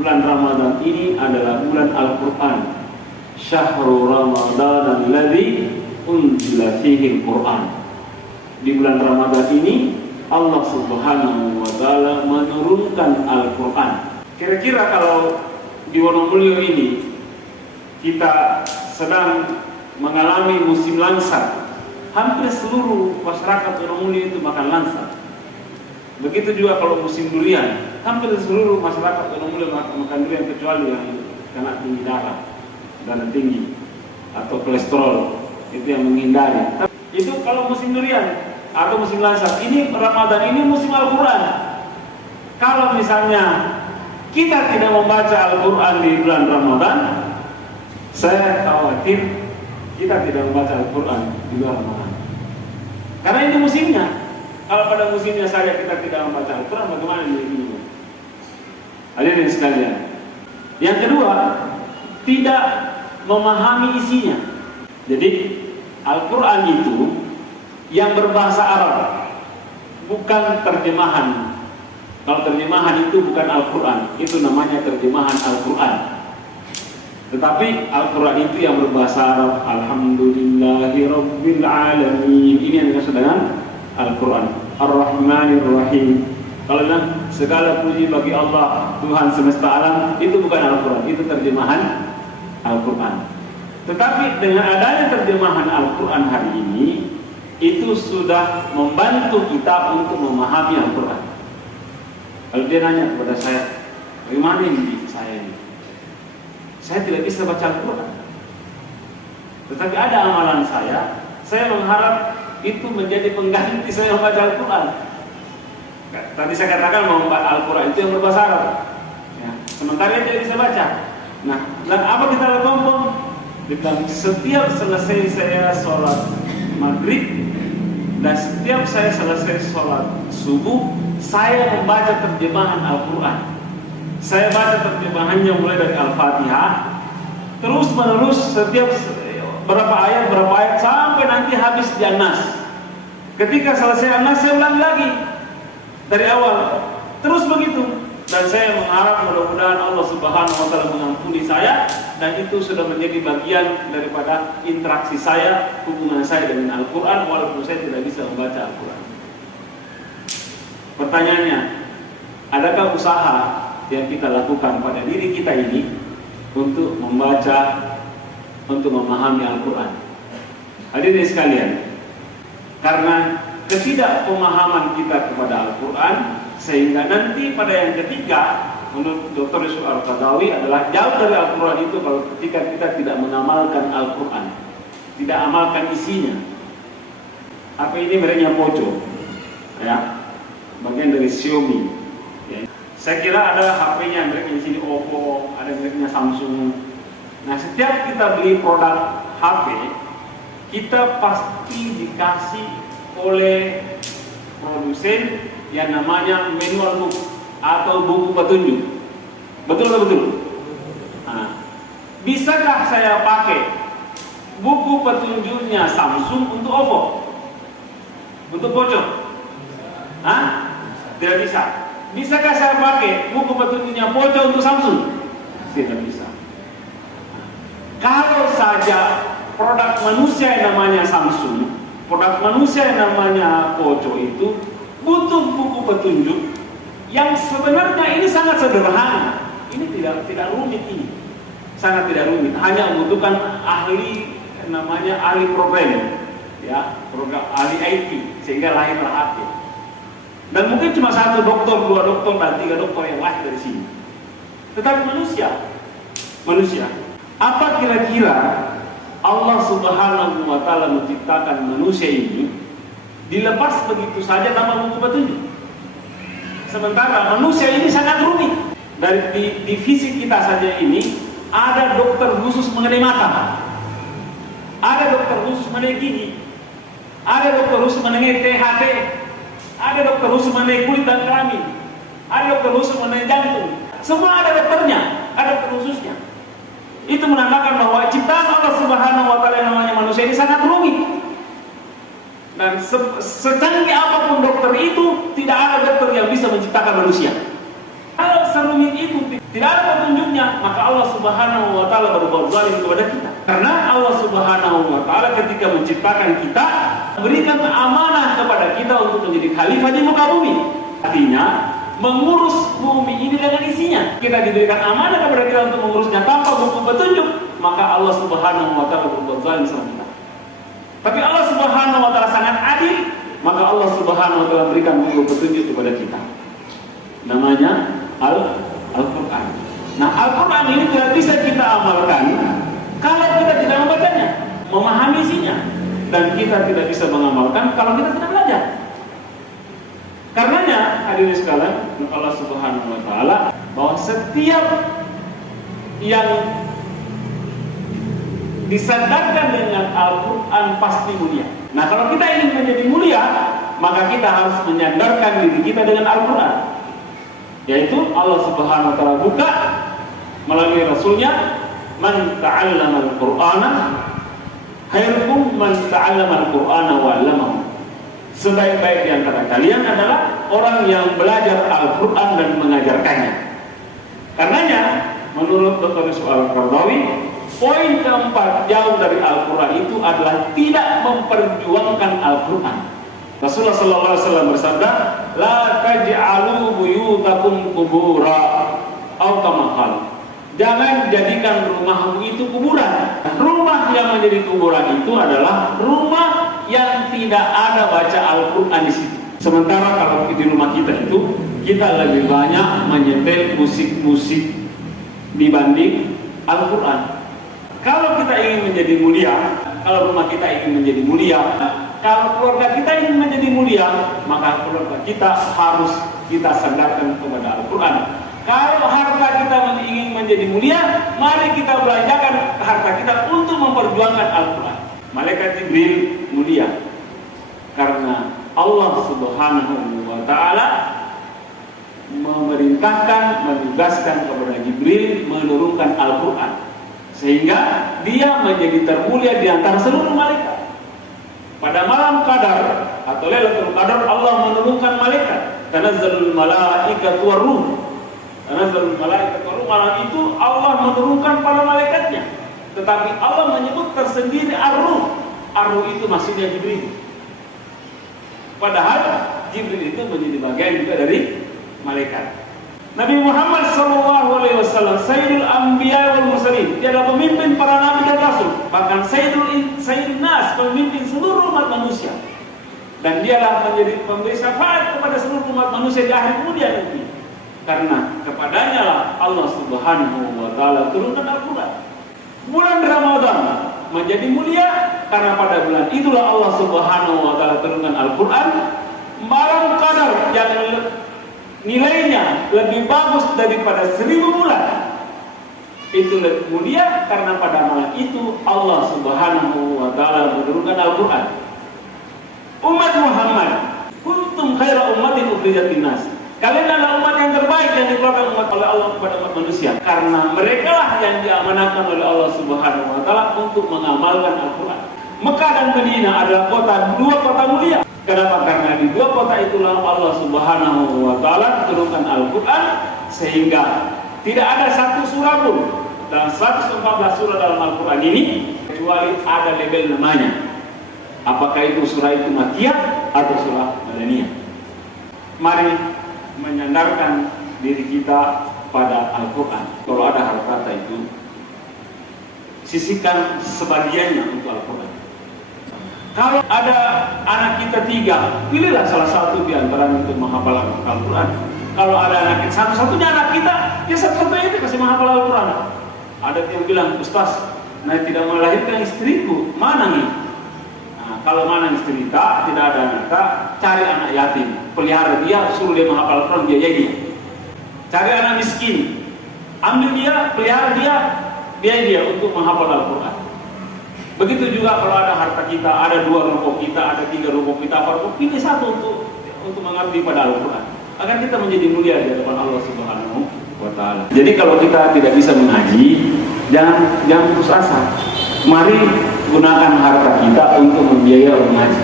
bulan Ramadan ini adalah bulan Al-Quran. Syahrul Ramadan alladzi unzila fihi Al-Quran. Di bulan Ramadan ini Allah Subhanahu wa taala menurunkan Al-Quran. Kira-kira kalau di Wonomulyo ini kita sedang mengalami musim lansat, hampir seluruh masyarakat Wonomulyo itu makan lansat. Begitu juga kalau musim durian, hampir seluruh masyarakat Wonomulyo makan durian kecuali yang kena tinggi darah tinggi atau kolesterol, itu yang menghindari. Itu kalau musim durian atau musim lansat. Ini Ramadan ini musim Al-Quran. Kalau misalnya kita tidak membaca Al-Quran di bulan Ramadan, saya khawatir kita tidak membaca Al-Quran di bulan Ramadan. Karena ini musimnya. Kalau pada musimnya saja kita tidak membaca Al-Quran, bagaimana ini? Hadirin sekalian. Yang kedua, tidak memahami isinya. Jadi Al-Quran itu yang berbahasa Arab, bukan terjemahan. Kalau terjemahan itu bukan Al-Quran, itu namanya terjemahan Al-Quran. Tetapi Al-Quran itu yang berbahasa Arab. Alhamdulillahirabbil alamin. Ini yang dimaksud dengan Al-Quran. Ar-Rahmanir Rahim. Kalau bilang segala puji bagi Allah Tuhan semesta alam, itu bukan Al-Quran, itu terjemahan Al-Quran. Tetapi dengan adanya terjemahan Al-Quran hari ini, itu sudah membantu kita untuk memahami Al-Quran. Kalau dia nanya kepada saya, bagaimana ini saya ini? Saya tidak bisa baca Al-Quran. Tetapi ada amalan saya mengharap itu menjadi pengganti saya membaca Al-Quran. Tadi saya katakan bahwa Al-Quran itu yang berbahasa Arab, ya. Sementara dia tidak bisa baca. Nah, dan apa kita lakukan? Setiap selesai saya sholat maghrib dan setiap saya selesai sholat subuh, saya membaca terjemahan Al-Quran. Saya baca terjemahannya mulai dari Al-Fatihah, terus menerus setiap berapa ayat sampai nanti habis di An-Nas. Ketika selesai An-Nas, saya ulangi lagi dari awal, terus begitu. Dan saya mengharap mudah-mudahan Allah Subhanahu wa taala mengampuni saya, dan itu sudah menjadi bagian daripada interaksi saya, hubungan saya dengan Al-Quran, walaupun saya tidak bisa membaca Al-Quran. Pertanyaannya, adakah usaha yang kita lakukan pada diri kita ini untuk membaca, untuk memahami Al-Quran? Hadirin sekalian, karena ketidakpemahaman kita kepada Al-Quran, sehingga nanti pada yang ketiga, menurut Dr. Yusuf Al-Qadawi, adalah jauh dari Al-Quran itu kalau ketika kita tidak mengamalkan Al-Quran, tidak amalkan isinya. HP ini mereknya Poco, ya, bagian dari Xiaomi, ya. Saya kira ada HP-nya mereknya di sini Oppo, ada mereknya Samsung. Nah, setiap kita beli produk HP, kita pasti dikasih oleh produsen yang namanya manual book atau buku petunjuk. Betul atau betul? Nah, bisakah saya pakai buku petunjuknya Samsung untuk Oppo? Untuk Poco? Hah? Tidak bisa. Bisakah saya pakai buku petunjuknya Poco untuk Samsung? Tidak bisa. Kalau saja produk manusia yang namanya Samsung, produk manusia yang namanya Poco itu butuh buku petunjuk yang sebenarnya ini sangat sederhana. Ini tidak rumit ini. Sangat tidak rumit. Hanya membutuhkan ahli, namanya ahli program, ya, program ahli IT, sehingga lahirlah HP. Dan mungkin cuma satu dokter, dua dokter, dan tiga dokter yang lahir dari sini. Tetapi manusia, apa kira-kira Allah Subhanahu wa taala menciptakan manusia ini dilepas begitu saja tanpa buku petunjuk? Sementara manusia ini sangat rumit. Dari di fisik kita saja ini ada dokter khusus mengenai mata, ada dokter khusus mengenai gigi, ada dokter khusus mengenai THT, ada dokter khusus mengenai kulit dan kelamin, ada dokter khusus mengenai jantung. Semua ada dokternya, ada dokter khususnya. Itu menandakan bahwa ciptaan Allah Subhanahu wa taala yang namanya manusia ini sangat rumit. Dan secanggih apapun dokter itu, tidak ada dokter yang bisa menciptakan manusia. Kalau serumit itu tidak ada petunjuknya, maka Allah Subhanahu wa taala berbuat zalim kepada kita. Karena Allah Subhanahu wa taala ketika menciptakan kita, berikan amanah kepada kita untuk menjadi khalifah di muka bumi. Artinya, mengurus bumi ini dengan isinya. Kita diberikan amanah kepada kita untuk mengurusnya tanpa buku petunjuk, maka Allah Subhanahu wa taala berbuat zalim sama kita. Tapi Allah Subhanahu wa taala sangat adil, maka Allah Subhanahu wa taala berikan buku petunjuk kepada kita. Namanya Al-Quran. Nah, Al-Quran ini tidak bisa kita amalkan kalau kita tidak membacanya, memahami isinya, dan kita tidak bisa mengamalkan kalau kita tidak belajar. Karenanya, hadirin sekalian, Allah Subhanahu wa taala bahwa setiap yang disandarkan dengan Al-Quran pasti mulia. Nah, kalau kita ingin menjadi mulia, maka kita harus menyandarkan diri kita dengan Al-Quran. Yaitu Allah Subhanahu wa taala buka melalui Rasulnya, man ta'allama al-Qur'ana khairukum man ta'allama al-Qur'ana wa 'allamahu. Sebaik-baik di antara kalian adalah orang yang belajar Al-Quran dan mengajarkannya. Karenanya, menurut Dr. Yusuf Al-Qaradawi, poin keempat jauh dari Al-Quran itu adalah tidak memperjuangkan Al-Quran. Rasulullah SAW bersabda, la taj'alu buyutakum kubura atau kama qala. Jangan jadikan rumahmu itu kuburan. Rumah yang menjadi kuburan itu adalah rumah yang tidak ada baca Al-Quran di situ. Sementara kalau di rumah kita itu, kita lebih banyak menyetel musik-musik dibanding Al-Quran. Kalau kita ingin menjadi mulia, kalau rumah kita ingin menjadi mulia, kalau keluarga kita ingin menjadi mulia, maka keluarga kita harus kita sandarkan kepada Al-Quran. Kalau harta kita ingin menjadi mulia, mari kita belanjakan harta kita untuk memperjuangkan Al-Quran. Malaikat Jibril mulia karena Allah Subhanahu wa taala memerintahkan, menugaskan kepada Jibril menurunkan Al-Quran, sehingga dia menjadi termulia di antara seluruh malaikat. Pada malam Qadar atau Lailatul Qadar, Allah menurunkan malaikat. Tanazzalul malaikatu war-ruh. Tanazzalul malaikatu war-ruh. Malam itu Allah menurunkan para malaikatnya. Tetapi Allah menyebut tersendiri Ar-Ruh. Ar-Ruh itu maksudnya Jibril. Padahal Jibril itu menjadi bagian juga dari malaikat. Nabi Muhammad SAW Sayyidul Anbiya wal Mursalin. Dia adalah pemimpin para nabi dan rasul. Bahkan Sayyidun Nas, pemimpin seluruh umat manusia. Dan dialah menjadi pemberi syafaat kepada seluruh umat manusia di akhir kemudian nanti. Karena kepadanya lah Allah Subhanahu wa taala turunkan Al-Quran. Bulan Ramadan menjadi mulia karena pada bulan itulah Allah Subhanahu wa taala turunkan Al-Quran. Malam Qadar yang nilainya lebih bagus daripada 1000 bulan itu lebih mulia karena pada malam itu Allah Subhanahu wa taala menurunkan Al-Quran. Umat Muhammad, kuntum khaira ummatin ukhrijat linnas. Kalian adalah umat yang terbaik yang dikeluarkan umat oleh Allah kepada umat manusia, karena mereka lah yang diamanahkan oleh Allah Subhanahu wa taala untuk mengamalkan Al-Quran. Mekah dan Madinah adalah dua kota mulia. Kenapa? Karena di dua kota itulah Allah Subhanahu wa taala turunkan Al-Quran, sehingga tidak ada satu surah pun dalam 114 surah dalam Al-Quran ini kecuali ada label namanya. Apakah itu surah itu Makkiyah atau surah Madaniyah? Mari menyandarkan diri kita pada Al-Quran. Kalau ada harta itu, sisihkan sebagiannya untuk Al-Quran. Kalau ada anak kita 3, pilihlah salah satu di antara untuk menghafal Al-Quran. Kalau ada anak kita, satu-satunya anak kita, ya satu-satunya itu kasih menghafal Al-Quran. Ada yang bilang, Ustaz, saya tidak melahirkan istriku, mana nih? Nah, kalau mana istri kita, tidak ada anak kita, cari anak yatim, pelihara dia, suruh dia menghafal Al-Quran, biayai dia. Cari anak miskin, ambil dia, pelihara dia, biayai dia untuk menghafal Al-Quran. Begitu juga kalau ada harta kita, ada 2 rukuk kita, ada 3 rukuk kita, pilih satu untuk mengerti pada Al-Quran, agar kita menjadi mulia di hadapan Allah Subhanahu wa taala. Jadi kalau kita tidak bisa mengaji, jangan putus asa. Mari gunakan harta kita untuk membiayai orang ngaji.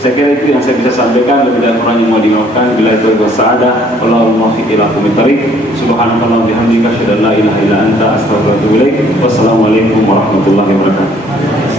Saya kira itu yang saya bisa sampaikan. Lebih dari kurang yang mau dimaafkan. Bila itu wassaada, Allahumma fiq ila kumitarik. Subhanakallah bihamdika, asyhadu an la ilaha illa anta, astaghfiruka wa atubu ilaik. Wassalamualaikum warahmatullahi wabarakatuh.